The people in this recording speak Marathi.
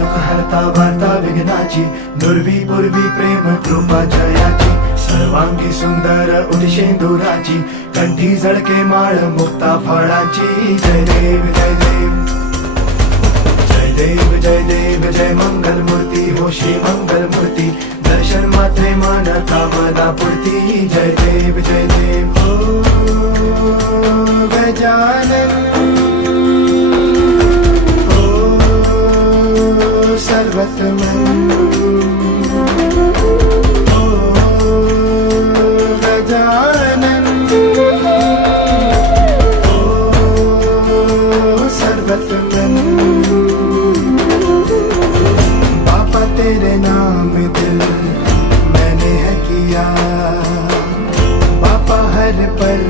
दुःख हरता वार्ता विघ्नाची, नुरवी पूर्वी प्रेम कृपा जयाची, सर्वांगी सुंदर उदिशेंदुराची, कंठी झळके माळ मुक्ता फळाची. जय देव जय देव जय देव जय देव जय मंगल मूर्ती हो श्री मंगल मूर्ती, दर्शन मात्रे मन कामना पूर्ती. जय देव जय देव ओ गजानन ओ सर्वतमन ओ गजानन ओ सर्वतमन. बापा तेरे नाम दिल मैंने है किया, बापा हर पल